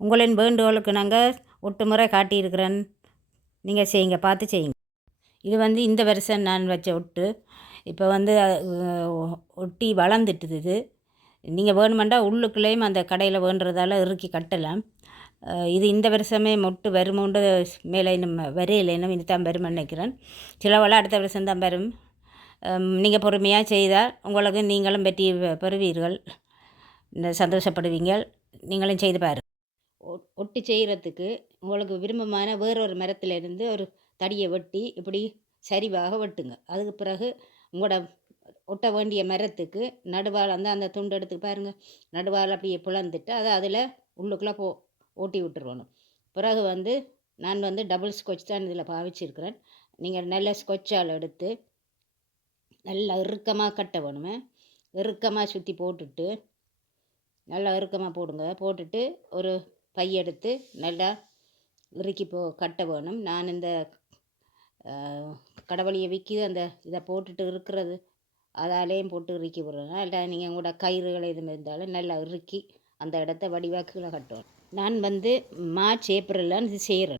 உங்களின் வேண்டுகோளுக்கு நாங்கள் ஒட்டுமுறை காட்டியிருக்கிறேன். நீங்கள் செய்யுங்க பார்த்து செய்யுங்க. இது வந்து இந்த வருஷம் நான் வச்ச ஒட்டு. இப்போ வந்து ஒட்டி வளர்ந்துட்டுது இது. நீங்கள் வேணுமெண்டா உள்ளுக்குள்ளேயும் அந்த கடையில் வேண்டுறதால இறுக்கி கட்டலாம். இது இந்த வருஷமே மொட்டு வருமோண்டு மேலே இன்னும் வரையிலேனும் இதுதான் இது தான் வரும்னு நினைக்கிறேன். சிலவெல்லாம் அடுத்த வருஷம் தான் வரும். நீங்கள் பொறுமையாக செய்தால் உங்களுக்கு நீங்களும் வெற்றி பெறுவீர்கள். இந்த சந்தோஷப்படுவீங்க. நீங்களும் செய்து பாருங்கள் ஒட்டி செய்கிறதுக்கு உங்களுக்கு விருப்பமான வேறொரு ஒரு இருந்து ஒரு தடியை வெட்டி இப்படி சரிவாக வெட்டுங்க. அதுக்கு பிறகு உங்களோட ஒட்ட வேண்டிய மரத்துக்கு நடுவால் அந்த அந்த துண்டு எடுத்து பாருங்கள் நடுவால் அப்படியே பிளந்துட்டு அதை அதில் உள்ளுக்குள்ளே போ ஓட்டி விட்டுருவணும் பிறகு வந்து நான் வந்து டபுள் ஸ்கொச் தான் இதில் பாவிச்சிருக்கிறேன். நீங்கள் நல்ல ஸ்கொச்சால் எடுத்து நல்லா இறுக்கமாக கட்ட வேணுமே. இறுக்கமாக சுற்றி போட்டுட்டு நல்லா இறுக்கமாக போடுங்க. போட்டுட்டு ஒரு பையெடுத்து நல்லா இறுக்கி போ கட்ட வேணும். நான் இந்த கடவுளியை விற்கிது அந்த இதை போட்டுட்டு இருக்கிறது அதாலேயும் போட்டு இறுக்கி விடுறேன் இல்லை நீங்கள் கூட கயிறுகள் எதுவும் இருந்தாலும் நல்லா இறுக்கி அந்த இடத்த வடிவாக்குகளை கட்டணும் நான் வந்து மார்ச் ஏப்ரலில் இது செய்கிறேன்